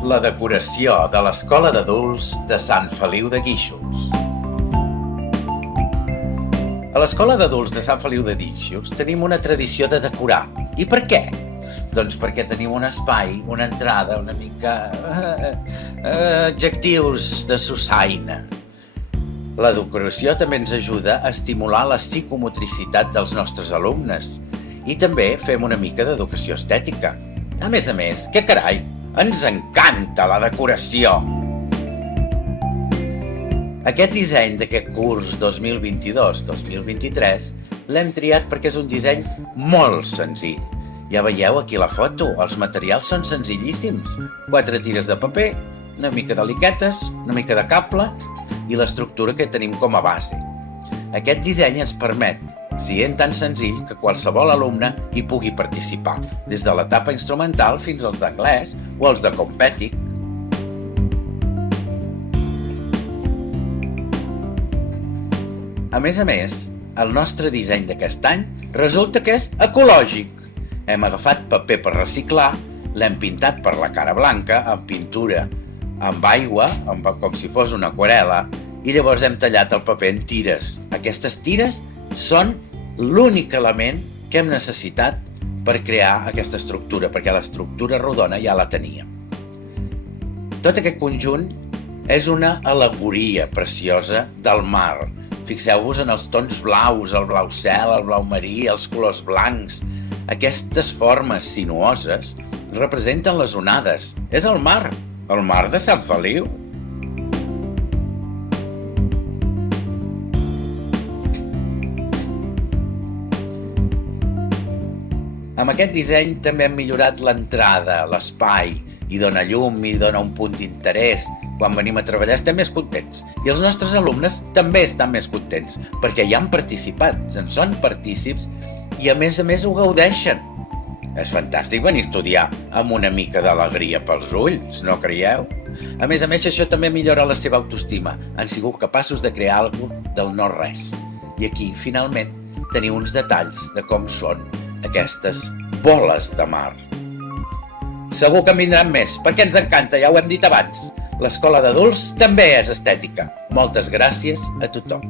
La decoració de l'Escola d'Adults de Sant Feliu de Guíxols. A l'Escola d'Adults de Sant Feliu de Guíxols tenim una tradició de decorar. I per què? Doncs perquè tenim un espai, una entrada una mica... adjectius de sussaina. La decoració també ens ajuda a estimular la psicomotricitat dels nostres alumnes i també fem una mica d'educació estètica. A més, què carai, ens encanta la decoració! Aquest disseny d'aquest curs 2022-2023 l'hem triat perquè és un disseny molt senzill. Ja veieu aquí la foto, els materials són senzillíssims. 4 tires de paper, una mica de liquetes, una mica de cable i l'estructura que tenim com a base. Aquest disseny ens permet, sent tan senzill, que qualsevol alumne hi pugui participar, des de l'etapa instrumental fins als d'anglès o els de compètic. A més, el nostre disseny d'aquest any resulta que és ecològic. Hem agafat paper per reciclar, l'hem pintat per la cara blanca, amb pintura, amb aigua, com si fos una aquarel·la, i llavors hem tallat el paper en tires. Aquestes tires són l'únic element que hem necessitat per crear aquesta estructura, perquè l'estructura rodona ja la teníem. Tot aquest conjunt és una al·legoria preciosa del mar. Fixeu-vos en els tons blaus, el blau cel, el blau marí, els colors blancs. Aquestes formes sinuoses representen les onades. És el mar de Sant Feliu. Amb aquest disseny també hem millorat l'entrada, l'espai, i dona llum i dona un punt d'interès. Quan venim a treballar estem més contents. I els nostres alumnes també estan més contents, perquè hi han participat, en són partícips i a més ho gaudeixen. És fantàstic venir a estudiar amb una mica d'alegria pels ulls, no creieu? A més, això també millora la seva autoestima. Han sigut capaços de crear alguna cosa del no-res. I aquí, finalment, teniu uns detalls de com són aquestes boles de mar. Segur que en vindran més, perquè ens encanta, ja ho hem dit abans. L'Escola d'Adults també és estètica. Moltes gràcies a tothom.